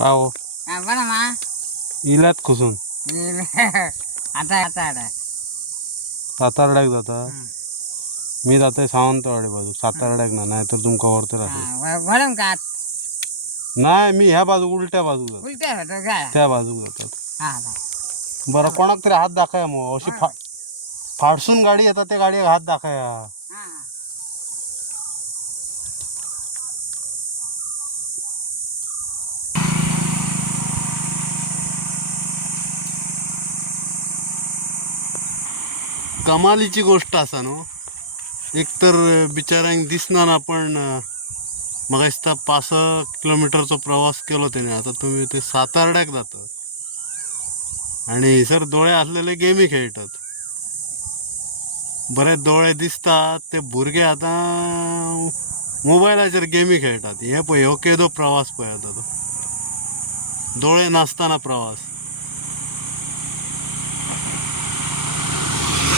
का हो बरं मा इलात खुसून आता आता आता सातारड्याक जाता. मी जाते सावंतवाडी बाजू सातारड्याक ना नाही तर तुमका वरते राहतो. म्हणून का नाही मी ह्या बाजू उलट्या बाजू जातो. उलट्या होतो काय त्या बाजूक जातात. हा बरं कोणाक तरी हात दाखया मग अशी फाडसून गाडी येतात त्या गाडीक हात दाखया. कमालीची गोष्ट असा नो एकतर बिचाऱ्यांक दिसना ना पण मग 5 किलोमीटरचा प्रवास केलो त्याने. आता तुम्ही ते सातारड्याक जातात आणि सर डोळे असलेले गेमी खेळतात. बरेच डोळे दिसतात ते भुरगे आता मोबायलाचेर गेमी खेळतात. हे पळय हो केदो प्रवास पळय आता तो डोळे नासताना प्रवास.